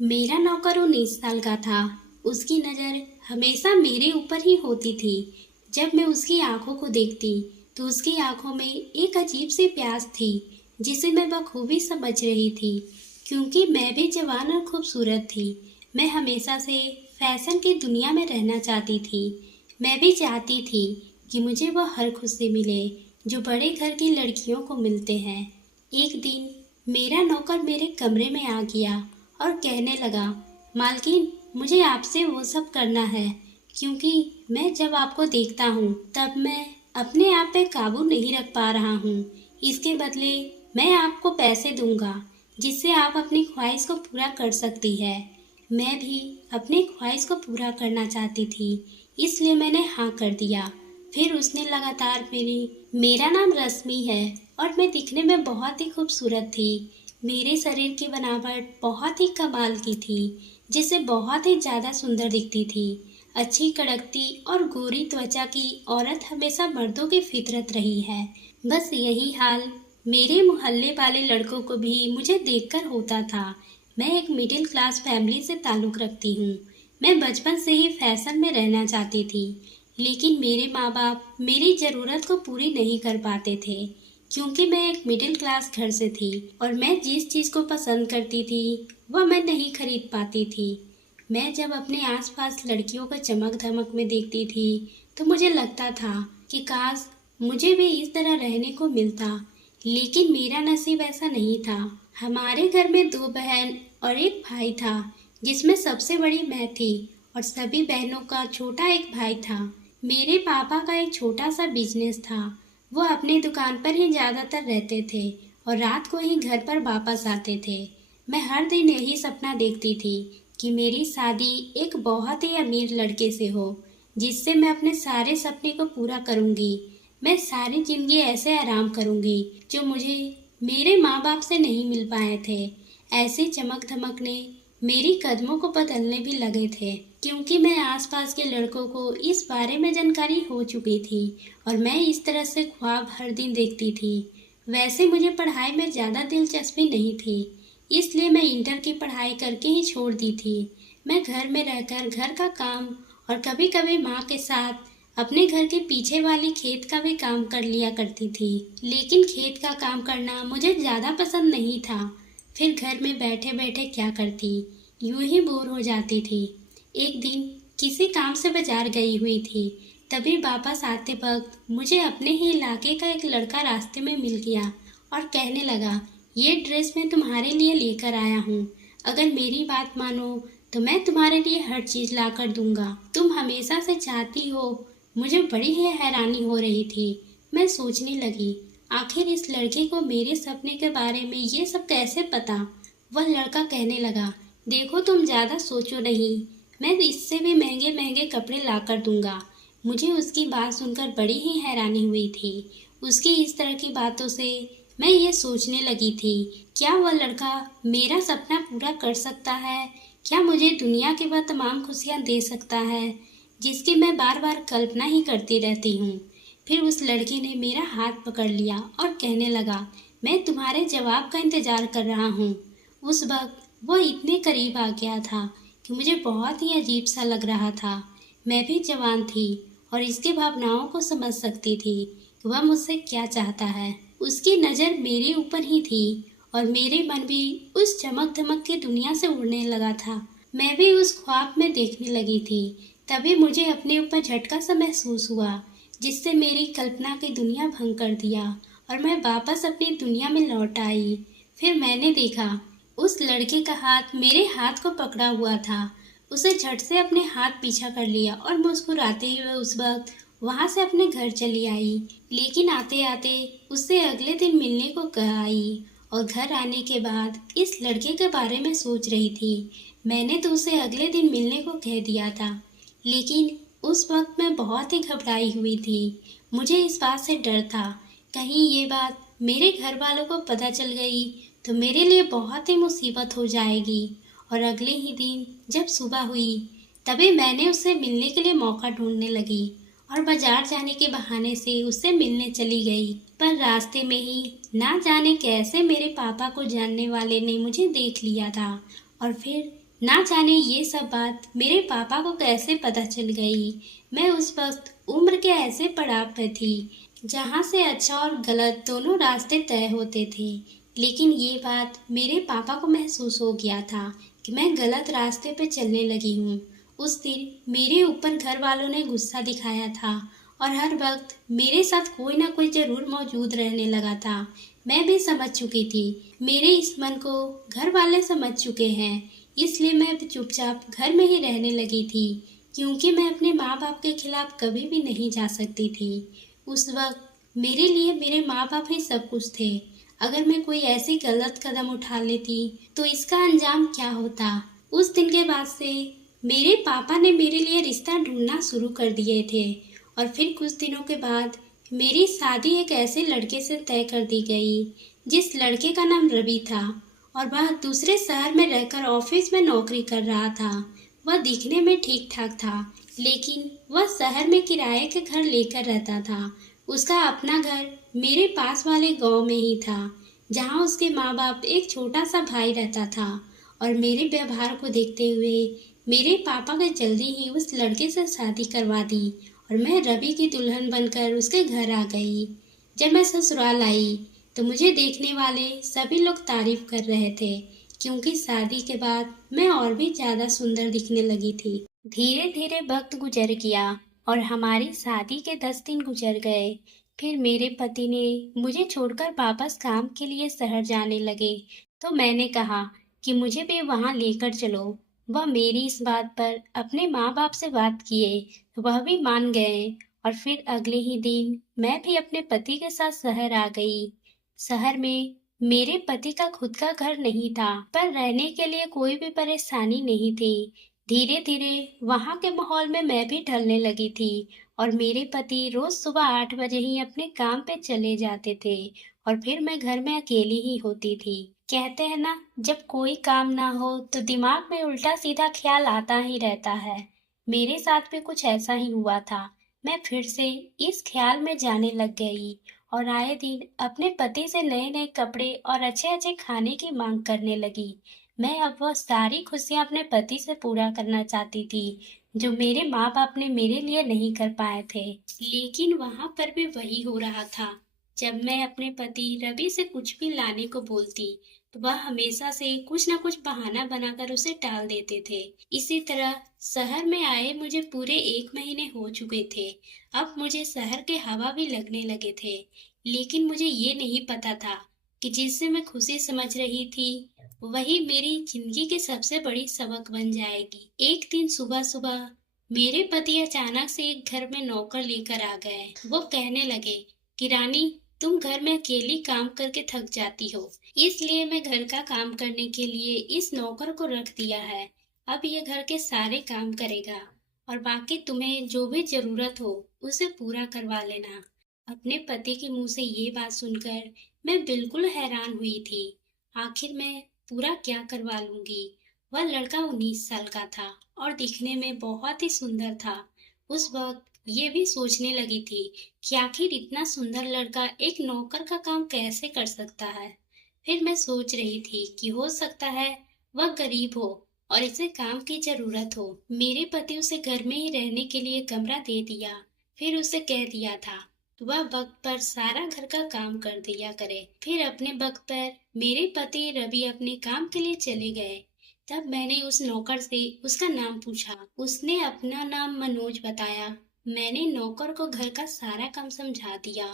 मेरा नौकर 19 साल का था। उसकी नज़र हमेशा मेरे ऊपर ही होती थी। जब मैं उसकी आंखों को देखती तो उसकी आंखों में एक अजीब सी प्यास थी जिसे मैं बखूबी समझ रही थी। क्योंकि मैं भी जवान और खूबसूरत थी, मैं हमेशा से फैशन की दुनिया में रहना चाहती थी। मैं भी चाहती थी कि मुझे वह हर खुशी मिले जो बड़े घर की लड़कियों को मिलते हैं। एक दिन मेरा नौकर मेरे कमरे में आ गया और कहने लगा, मालकिन, मुझे आपसे वो सब करना है क्योंकि मैं जब आपको देखता हूँ तब मैं अपने आप पे काबू नहीं रख पा रहा हूँ। इसके बदले मैं आपको पैसे दूंगा जिससे आप अपनी ख्वाहिश को पूरा कर सकती है। मैं भी अपनी ख्वाहिश को पूरा करना चाहती थी, इसलिए मैंने हाँ कर दिया। फिर उसने लगातार मेरा नाम रश्मि है और मैं दिखने में बहुत ही खूबसूरत थी। मेरे शरीर की बनावट बहुत ही कमाल की थी, जिससे बहुत ही ज़्यादा सुंदर दिखती थी। अच्छी कड़कती और गोरी त्वचा की औरत हमेशा मर्दों की फितरत रही है। बस यही हाल मेरे मोहल्ले वाले लड़कों को भी मुझे देखकर होता था। मैं एक मिडिल क्लास फैमिली से ताल्लुक़ रखती हूँ। मैं बचपन से ही फैशन में रहना चाहती थी, लेकिन मेरे माँ बाप मेरी ज़रूरत को पूरी नहीं कर पाते थे क्योंकि मैं एक मिडिल क्लास घर से थी और मैं जिस चीज़ को पसंद करती थी वह मैं नहीं खरीद पाती थी। मैं जब अपने आसपास लड़कियों को चमक धमक में देखती थी तो मुझे लगता था कि काश मुझे भी इस तरह रहने को मिलता, लेकिन मेरा नसीब ऐसा नहीं था। हमारे घर में 2 बहन और एक भाई था, जिसमें सबसे बड़ी मैं थी और सभी बहनों का छोटा एक भाई था। मेरे पापा का एक छोटा सा बिजनेस था। वो अपनी दुकान पर ही ज़्यादातर रहते थे और रात को ही घर पर वापस आते थे। मैं हर दिन यही सपना देखती थी कि मेरी शादी एक बहुत ही अमीर लड़के से हो, जिससे मैं अपने सारे सपने को पूरा करूंगी। मैं सारी जिंदगी ऐसे आराम करूंगी जो मुझे मेरे माँ बाप से नहीं मिल पाए थे। ऐसी चमक धमक ने मेरी कदमों को बदलने भी लगे थे क्योंकि मैं आसपास के लड़कों को इस बारे में जानकारी हो चुकी थी और मैं इस तरह से ख्वाब हर दिन देखती थी। वैसे मुझे पढ़ाई में ज़्यादा दिलचस्पी नहीं थी, इसलिए मैं इंटर की पढ़ाई करके ही छोड़ दी थी। मैं घर में रहकर घर का काम और कभी कभी माँ के साथ अपने घर के पीछे वाली खेत का भी काम कर लिया करती थी, लेकिन खेत का काम करना मुझे ज़्यादा पसंद नहीं था। फिर घर में बैठे बैठे क्या करती, यूं ही बोर हो जाती थी। एक दिन किसी काम से बाजार गई हुई थी, तभी वापस आते वक्त मुझे अपने ही इलाके का एक लड़का रास्ते में मिल गया और कहने लगा, ये ड्रेस मैं तुम्हारे लिए लेकर आया हूँ। अगर मेरी बात मानो तो मैं तुम्हारे लिए हर चीज़ ला कर दूंगा। तुम हमेशा से चाहती हो। मुझे बड़ी ही हैरानी हो रही थी। मैं सोचने लगी, आखिर इस लड़के को मेरे सपने के बारे में ये सब कैसे पता। वह लड़का कहने लगा, देखो तुम ज़्यादा सोचो नहीं, मैं इससे भी महंगे महंगे कपड़े ला कर दूंगा। मुझे उसकी बात सुनकर बड़ी ही हैरानी हुई थी। उसकी इस तरह की बातों से मैं ये सोचने लगी थी, क्या वह लड़का मेरा सपना पूरा कर सकता है? क्या मुझे दुनिया के वह तमाम खुशियाँ दे सकता है जिसकी मैं बार बार कल्पना ही करती रहती हूँ। फिर उस लड़के ने मेरा हाथ पकड़ लिया और कहने लगा, मैं तुम्हारे जवाब का इंतज़ार कर रहा हूँ। उस वक्त वो इतने करीब आ गया था कि मुझे बहुत ही अजीब सा लग रहा था। मैं भी जवान थी और इसकी भावनाओं को समझ सकती थी कि वह मुझसे क्या चाहता है। उसकी नज़र मेरे ऊपर ही थी और मेरे मन भी उस चमक धमक की दुनिया से उड़ने लगा था। मैं भी उस ख्वाब में देखने लगी थी। तभी मुझे अपने ऊपर झटका सा महसूस हुआ, जिससे मेरी कल्पना की दुनिया भंग कर दिया और मैं वापस अपनी दुनिया में लौट आई। फिर मैंने देखा, उस लड़के का हाथ मेरे हाथ को पकड़ा हुआ था। उसे झट से अपने हाथ पीछा कर लिया और मुस्कुराते हुए उस वक्त वहाँ से अपने घर चली आई। लेकिन आते आते उससे अगले दिन मिलने को कह आई और घर आने के बाद इस लड़के के बारे में सोच रही थी। मैंने तो उसे अगले दिन मिलने को कह दिया था, लेकिन उस वक्त मैं बहुत ही घबराई हुई थी। मुझे इस बात से डर था, कहीं ये बात मेरे घर वालों को पता चल गई तो मेरे लिए बहुत ही मुसीबत हो जाएगी। और अगले ही दिन जब सुबह हुई तभी मैंने उससे मिलने के लिए मौका ढूंढने लगी और बाजार जाने के बहाने से उससे मिलने चली गई। पर रास्ते में ही ना जाने कैसे मेरे पापा को जानने वाले ने मुझे देख लिया था और फिर ना जाने ये सब बात मेरे पापा को कैसे पता चल गई। मैं उस वक्त उम्र के ऐसे पड़ाव पे थी जहाँ से अच्छा और गलत दोनों रास्ते तय होते थे। लेकिन ये बात मेरे पापा को महसूस हो गया था कि मैं गलत रास्ते पे चलने लगी हूँ। उस दिन मेरे ऊपर घर वालों ने गुस्सा दिखाया था और हर वक्त मेरे साथ कोई ना कोई जरूर मौजूद रहने लगा था। मैं भी समझ चुकी थी, मेरे इस मन को घर वाले समझ चुके हैं, इसलिए मैं अब चुपचाप घर में ही रहने लगी थी, क्योंकि मैं अपने माँ बाप के खिलाफ कभी भी नहीं जा सकती थी। उस वक्त मेरे लिए मेरे माँ बाप ही सब कुछ थे। अगर मैं कोई ऐसी गलत कदम उठा लेती तो इसका अंजाम क्या होता। उस दिन के बाद से मेरे पापा ने मेरे लिए रिश्ता ढूंढना शुरू कर दिए थे और फिर कुछ दिनों के बाद मेरी शादी एक ऐसे लड़के से तय कर दी गई जिस लड़के का नाम रवि था और वह दूसरे शहर में रहकर ऑफिस में नौकरी कर रहा था। वह दिखने में ठीक ठाक था, लेकिन वह शहर में किराए के घर लेकर रहता था। उसका अपना घर मेरे पास वाले गांव में ही था, जहां उसके माँ बाप एक छोटा सा भाई रहता था। और मेरे व्यवहार को देखते हुए मेरे पापा ने जल्दी ही उस लड़के से शादी करवा दी और मैं रवि की दुल्हन बनकर उसके घर आ गई। जब मैं ससुराल आई तो मुझे देखने वाले सभी लोग तारीफ कर रहे थे, क्योंकि शादी के बाद मैं और भी ज्यादा सुंदर दिखने लगी थी। धीरे धीरे वक्त गुजर गया और हमारी शादी के 10 दिन गुजर गए। फिर मेरे पति ने मुझे छोड़कर वापस काम के लिए शहर जाने लगे, तो मैंने कहा कि मुझे भी वहां लेकर चलो। वह मेरी इस बात पर अपने माँ बाप से बात किए, वह भी मान गए और फिर अगले ही दिन मैं भी अपने पति के साथ शहर आ गई। शहर में मेरे पति का खुद का घर नहीं था, पर रहने के लिए कोई भी परेशानी नहीं थी। धीरे धीरे वहां के माहौल में मैं भी ढलने लगी थी और मेरे पति रोज सुबह 8 बजे ही अपने काम पे चले जाते थे और फिर मैं घर में अकेली ही होती थी। कहते हैं ना, जब कोई काम ना हो तो दिमाग में उल्टा सीधा ख्याल आता ही रहता है। मेरे साथ भी कुछ ऐसा ही हुआ था। मैं फिर से इस ख्याल में जाने लग गई और आए दिन अपने पति से नए नए कपड़े और अच्छे अच्छे खाने की मांग करने लगी। मैं अब वह सारी खुशियां अपने पति से पूरा करना चाहती थी जो मेरे माँ बाप ने मेरे लिए नहीं कर पाए थे। लेकिन वहां पर भी वही हो रहा था। जब मैं अपने पति रवि से कुछ भी लाने को बोलती तो वह हमेशा से कुछ न कुछ बहाना बनाकर उसे टाल देते थे। इसी तरह शहर में आए मुझे पूरे 1 महीने हो चुके थे। अब मुझे शहर के हवा भी लगने लगे थे, लेकिन मुझे ये नहीं पता था कि जिससे मैं खुशी समझ रही थी वही मेरी जिंदगी की सबसे बड़ी सबक बन जाएगी। एक दिन सुबह सुबह मेरे पति अचानक से एक घर में नौकर लेकर आ गए। वो कहने लगे कि रानी, तुम घर में अकेली काम करके थक जाती हो, इसलिए मैं घर का काम करने के लिए इस नौकर को रख दिया है। अब ये घर के सारे काम करेगा और बाकी तुम्हें जो भी जरूरत हो उसे पूरा करवा लेना। अपने पति के मुंह से ये बात सुनकर मैं बिल्कुल हैरान हुई थी। आखिर मैं पूरा क्या करवा लूंगी। वह लड़का 19 साल का था और दिखने में बहुत ही सुंदर था। उस वक्त ये भी सोचने लगी थी कि आखिर इतना सुंदर लड़का एक नौकर का काम कैसे कर सकता है। फिर मैं सोच रही थी कि हो सकता है वह गरीब हो और इसे काम की जरूरत हो। मेरे पति उसे घर में ही रहने के लिए कमरा दे दिया। फिर उसे कह दिया था वह वक्त पर सारा घर का काम कर दिया करे। फिर अपने वक्त पर मेरे पति रवि अपने काम के लिए चले गए। तब मैंने उस नौकर से उसका नाम पूछा। उसने अपना नाम मनोज बताया। मैंने नौकर को घर का सारा काम समझा दिया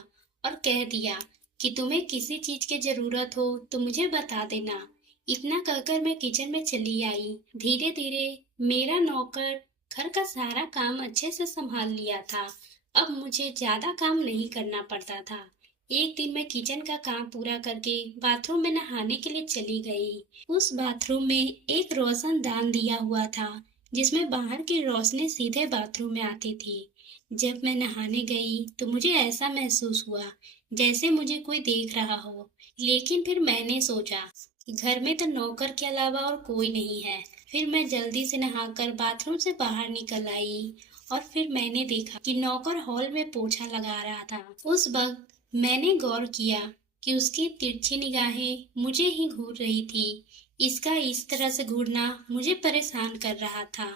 और कह दिया कि तुम्हें किसी चीज की जरूरत हो तो मुझे बता देना। इतना कहकर मैं किचन में चली आई। धीरे धीरे मेरा नौकर घर का सारा काम अच्छे से संभाल लिया था। अब मुझे ज्यादा काम नहीं करना पड़ता था। एक दिन मैं किचन का काम पूरा करके बाथरूम में नहाने के लिए चली गई। उस बाथरूम में एक रोशनदान दिया हुआ था जिसमें बाहर की रोशनी सीधे बाथरूम में आती थी। जब मैं नहाने गई तो मुझे ऐसा महसूस हुआ जैसे मुझे कोई देख रहा हो। लेकिन फिर मैंने सोचा कि घर में तो नौकर के अलावा और कोई नहीं है। फिर मैं जल्दी से नहाकर बाथरूम से बाहर निकल आई और फिर मैंने देखा कि नौकर हॉल में पोछा लगा रहा था। उस वक्त मैंने गौर किया कि उसकी तिरछी निगाहें मुझे ही घूर रही थी। इसका इस तरह से घूरना मुझे परेशान कर रहा था,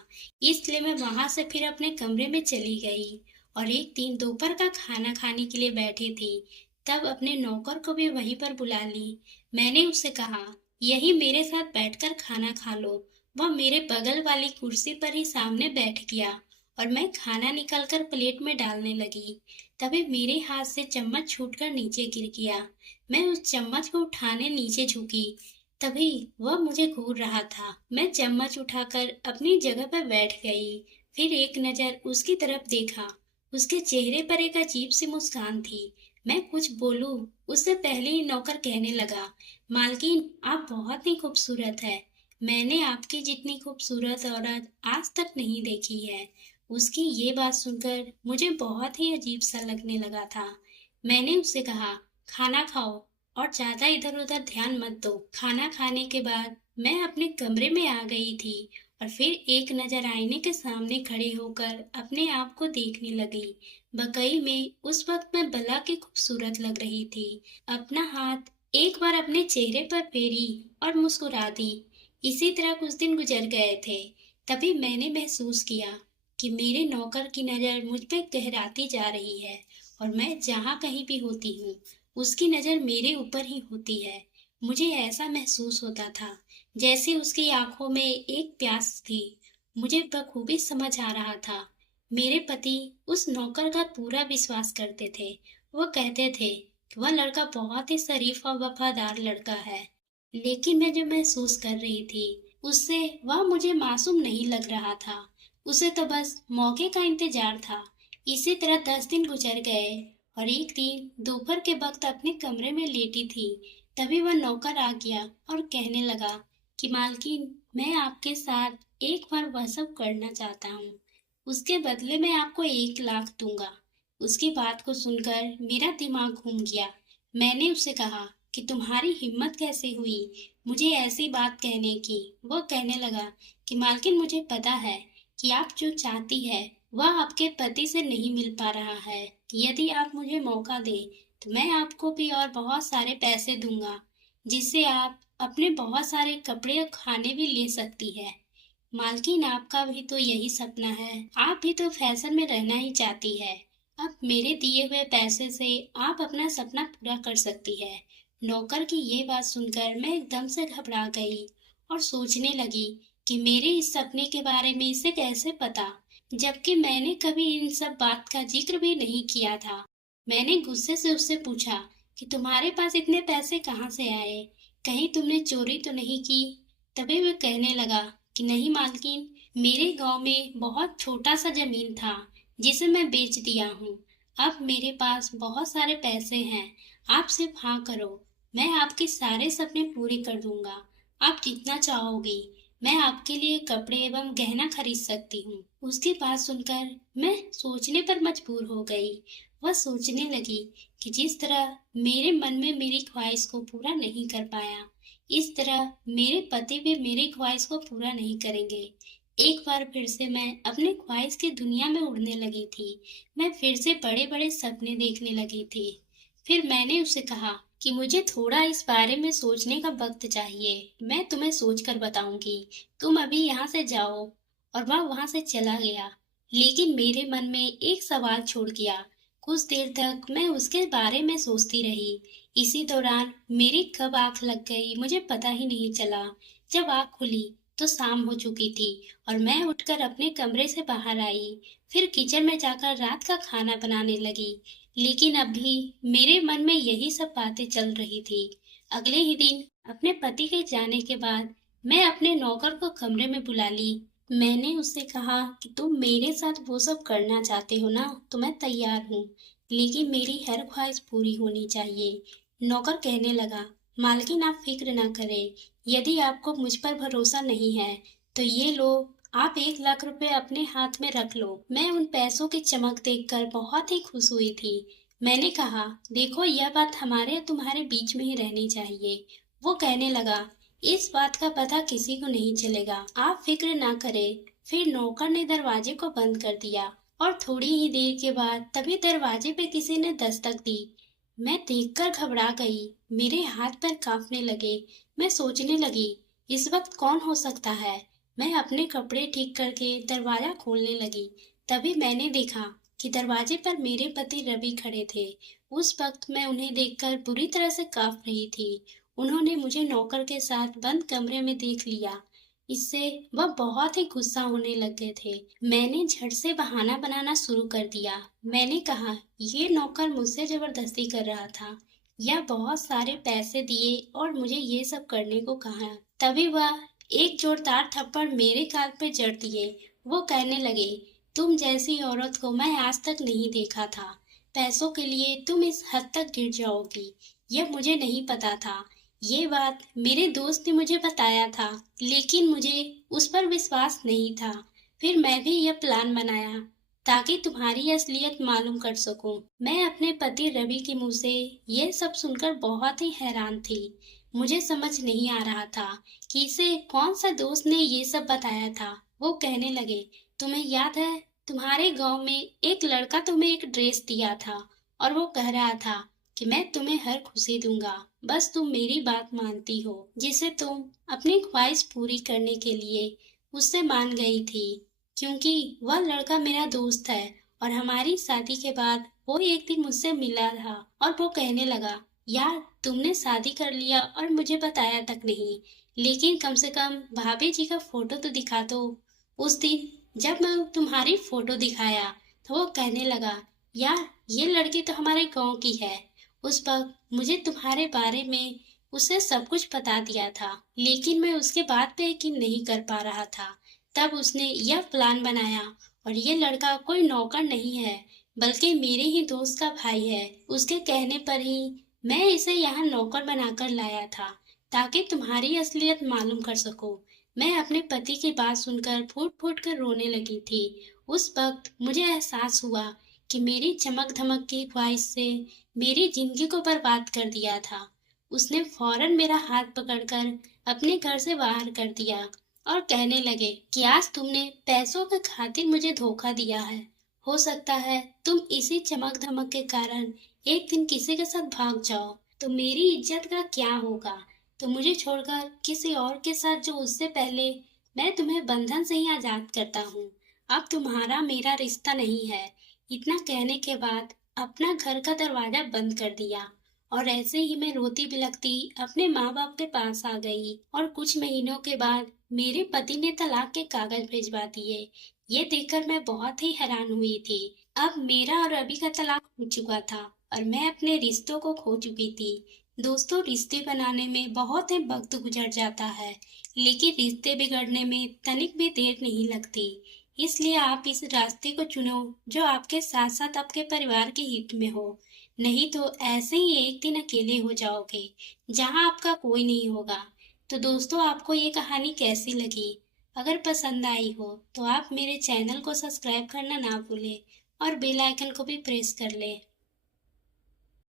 इसलिए मैं वहां से फिर अपने कमरे में चली गई। और एक दिन दोपहर का खाना खाने के लिए बैठी थी, तब अपने नौकर को भी वहीं पर बुला ली। मैंने उससे कहा, यही मेरे साथ बैठकर खाना खा लो। वह मेरे बगल वाली कुर्सी पर ही सामने बैठ गया और मैं खाना निकालकर प्लेट में डालने लगी। तभी मेरे हाथ से चम्मच छूटकर नीचे गिर गया। मैं उस चम्मच को उठाने नीचे झुकी, तभी वह मुझे घूर रहा था। मैं चम्मच उठाकर अपनी जगह पर बैठ गई। फिर एक नजर उसकी तरफ देखा। उसके चेहरे पर एक अजीब सी मुस्कान थी। मैं कुछ बोलूं उससे पहले ही नौकर कहने लगा, मालकिन आप बहुत ही खूबसूरत है। मैंने आपकी जितनी खूबसूरत औरत आज तक नहीं देखी है। उसकी ये बात सुनकर मुझे बहुत ही अजीब सा लगने लगा था। मैंने उससे कहा, खाना खाओ और ज्यादा इधर उधर ध्यान मत दो। खाना खाने के बाद मैं अपने कमरे में आ गई थी और फिर एक नजर आईने के सामने खड़े होकर अपने आप को देखने लगी। वाकई में उस वक्त मैं भला की खूबसूरत लग रही थी। अपना हाथ एक बार अपने चेहरे पर फेरी और मुस्कुरा दी। इसी तरह कुछ दिन गुजर गए थे। तभी मैंने महसूस किया कि मेरे नौकर की नजर मुझ पे गहराती जा रही है और मैं जहाँ कहीं भी होती हूँ उसकी नजर मेरे ऊपर ही होती है। मुझे ऐसा महसूस होता था जैसे उसकी आंखों में एक प्यास थी। मुझे बखूबी समझ आ रहा था। मेरे पति उस नौकर का पूरा विश्वास करते थे। वो कहते थे कि वह लड़का बहुत ही शरीफ और वफादार लड़का है। लेकिन मैं जो महसूस कर रही थी उससे वह मुझे मासूम नहीं लग रहा था। उसे तो बस मौके का इंतजार था। इसी तरह 10 दिन गुजर गए और एक दिन दोपहर के वक्त अपने कमरे में लेटी थी। तभी वह नौकर आ गया और कहने लगा कि मालकिन, मैं आपके साथ एक बार वह सब करना चाहता हूँ। उसके बदले मैं आपको 1 लाख दूंगा। उसकी बात को सुनकर मेरा दिमाग घूम गया। मैंने उसे कहा कि तुम्हारी हिम्मत कैसे हुई मुझे ऐसी बात कहने की। वो कहने लगा कि मालकिन, मुझे पता है कि आप जो चाहती है वह आपके पति से नहीं मिल पा रहा है। यदि आप मुझे मौका दे तो मैं आपको भी और बहुत सारे पैसे दूंगा, जिससे आप अपने बहुत सारे कपड़े और खाने भी ले सकती है। मालकिन, आपका भी तो यही सपना है। आप भी तो फैशन में रहना ही चाहती है। अब मेरे दिए हुए पैसे से आप अपना सपना पूरा कर सकती है। नौकर की ये बात सुनकर मैं एकदम से घबरा गई और सोचने लगी कि मेरे इस सपने के बारे में इसे कैसे पता, जबकि मैंने कभी इन सब बात का जिक्र भी नहीं किया था। मैंने गुस्से से उससे पूछा कि तुम्हारे पास इतने पैसे कहाँ से आए? कहीं तुमने चोरी तो नहीं की? तभी वह कहने लगा कि नहीं मालकिन, मेरे गांव में बहुत छोटा सा जमीन था जिसे मैं बेच दिया हूँ। अब मेरे पास बहुत सारे पैसे हैं। आप सिर्फ हाँ करो, मैं आपके सारे सपने पूरे कर दूंगा। आप जितना चाहोगी मैं आपके लिए कपड़े एवं गहना खरीद सकती हूँ। उसकी बात सुनकर मैं सोचने पर मजबूर हो गई। वह सोचने लगी कि जिस तरह मेरे मन में मेरी ख्वाहिश को पूरा नहीं कर पाया, इस तरह मेरे पति भी मेरी ख्वाहिश को पूरा नहीं करेंगे। एक बार फिर से मैं अपने ख्वाहिश की दुनिया में उड़ने लगी थी। मैं फिर से बड़े बड़े सपने देखने लगी थी। फिर मैंने उसे कहा कि मुझे थोड़ा इस बारे में सोचने का वक्त चाहिए। मैं तुम्हें सोचकर बताऊंगी। तुम अभी यहाँ से जाओ। और वह वहां से चला गया। लेकिन मेरे मन में एक सवाल छोड़ गया। कुछ देर तक मैं उसके बारे में सोचती रही। इसी दौरान मेरी कब आंख लग गई मुझे पता ही नहीं चला। जब आंख खुली तो शाम हो चुकी थी और मैं उठकर अपने कमरे से बाहर आई। फिर किचन में जाकर रात का खाना बनाने लगी। लेकिन अभी मेरे मन में यही सब बातें चल रही थी। अगले ही दिन अपने पति के जाने के बाद मैं अपने नौकर को कमरे में बुला ली। मैंने उससे कहा कि तुम मेरे साथ वो सब करना चाहते हो ना, तो मैं तैयार हूँ, लेकिन मेरी हर ख्वाहिश पूरी होनी चाहिए। नौकर कहने लगा, मालकिन आप फिक्र ना करें। यदि आपको मुझ पर भरोसा नहीं है तो ये लो, आप 1 लाख रुपए अपने हाथ में रख लो। मैं उन पैसों की चमक देखकर बहुत ही खुश हुई थी। मैंने कहा, देखो यह बात हमारे और तुम्हारे बीच में ही रहनी चाहिए। वो कहने लगा, इस बात का पता किसी को नहीं चलेगा, आप फिक्र ना करें। फिर नौकर ने दरवाजे को बंद कर दिया और थोड़ी ही देर के बाद तभी दरवाजे पे किसी ने दस्तक दी। मैं देखकर घबरा गई। मेरे हाथ पैर कांपने लगे। मैं सोचने लगी इस वक्त कौन हो सकता है? मैं अपने कपड़े ठीक करके दरवाजा खोलने लगी। तभी मैंने देखा कि दरवाजे पर मेरे पति रवि खड़े थे। उस वक्त मैं उन्हें देखकर बुरी तरह से कांप रही थी। उन्होंने मुझे नौकर के साथ बंद कमरे में देख लिया। इससे वह बहुत ही गुस्सा होने लग गए थे। मैंने झट से बहाना बनाना शुरू कर दिया। मैंने कहा, ये नौकर मुझसे जबरदस्ती कर रहा था। यह बहुत सारे पैसे दिए और मुझे ये सब करने को कहा। तभी वह एक जोरदार थप्पड़ मेरे गाल पे जड़ दिए। वो कहने लगे, तुम जैसी औरत को मैं आज तक नहीं देखा था। पैसों के लिए तुम इस हद तक गिर जाओगी, यह मुझे नहीं पता था। ये बात मेरे दोस्त ने मुझे बताया था, लेकिन मुझे उस पर विश्वास नहीं था। फिर मैं भी यह प्लान बनाया ताकि तुम्हारी असलियत मालूम कर सकूं। मैं अपने पति रवि के मुंह से यह सब सुनकर बहुत ही हैरान थी। मुझे समझ नहीं आ रहा था कि इसे कौन सा दोस्त ने ये सब बताया था। वो कहने लगे, तुम्हें याद है, तुम्हारे गांव में एक लड़का तुम्हें एक ड्रेस दिया था और वो कह रहा था कि मैं तुम्हें हर खुशी दूंगा, बस तुम मेरी बात मानती हो, जिसे तुम अपनी ख्वाहिश पूरी करने के लिए उससे मान गई थी। क्योंकि वह लड़का मेरा दोस्त है और हमारी शादी के बाद वो एक दिन मुझसे मिला था और वो कहने लगा, यार तुमने शादी कर लिया और मुझे बताया तक नहीं, लेकिन कम से कम भाभी जी का फोटो तो दिखा दो। उस दिन जब मैं तुम्हारी फोटो दिखाया तो वो कहने लगा, यार ये लड़की तो हमारे गांव की है। उस वक्त मुझे तुम्हारे बारे में उससे सब कुछ बता दिया था, लेकिन मैं उसके बात पे यकीन नहीं कर पा रहा था। तब उसने यह प्लान बनाया और ये लड़का कोई नौकर नहीं है, बल्कि मेरे ही दोस्त का भाई है। उसके कहने पर ही मैं इसे यहाँ नौकर बनाकर लाया था ताकि तुम्हारी असलियत मालूम कर सकूं। मैं अपने पति की बात सुनकर फूट फूट कर रोने लगी थी। उस वक्त मुझे एहसास हुआ कि मेरी चमक धमक की ख्वाहिश से मेरी जिंदगी को बर्बाद कर दिया था। उसने फौरन मेरा हाथ पकड़कर अपने घर से बाहर कर दिया और कहने लगे कि आज तुमने पैसों के खातिर मुझे धोखा दिया है। हो सकता है तुम इसी चमक धमक के कारण एक दिन किसी के साथ भाग जाओ, तो मेरी इज्जत का क्या होगा? तो मुझे छोड़कर किसी और के साथ, जो उससे पहले मैं तुम्हें बंधन से ही आजाद करता हूँ। अब तुम्हारा मेरा रिश्ता नहीं है। इतना कहने के बाद अपना घर का दरवाजा बंद कर दिया और ऐसे ही मैं रोती बिलखती अपने माँ बाप के पास आ गई। और कुछ महीनों के बाद मेरे पति ने तलाक के कागज भिजवा दिए। ये देखकर मैं बहुत ही हैरान हुई थी। अब मेरा और रवि का तलाक हो चुका था और मैं अपने रिश्तों को खो चुकी थी। दोस्तों, रिश्ते बनाने में बहुत ही वक्त गुजर जाता है, लेकिन रिश्ते बिगड़ने में तनिक भी देर नहीं लगती। इसलिए आप इस रास्ते को चुनो जो आपके साथ साथ आपके परिवार के हित में हो। नहीं तो ऐसे ही एक दिन अकेले हो जाओगे, जहां आपका कोई नहीं होगा। तो दोस्तों, आपको ये कहानी कैसी लगी? अगर पसंद आई हो तो आप मेरे चैनल को सब्सक्राइब करना ना भूलें और बेल आइकन को भी प्रेस कर लें।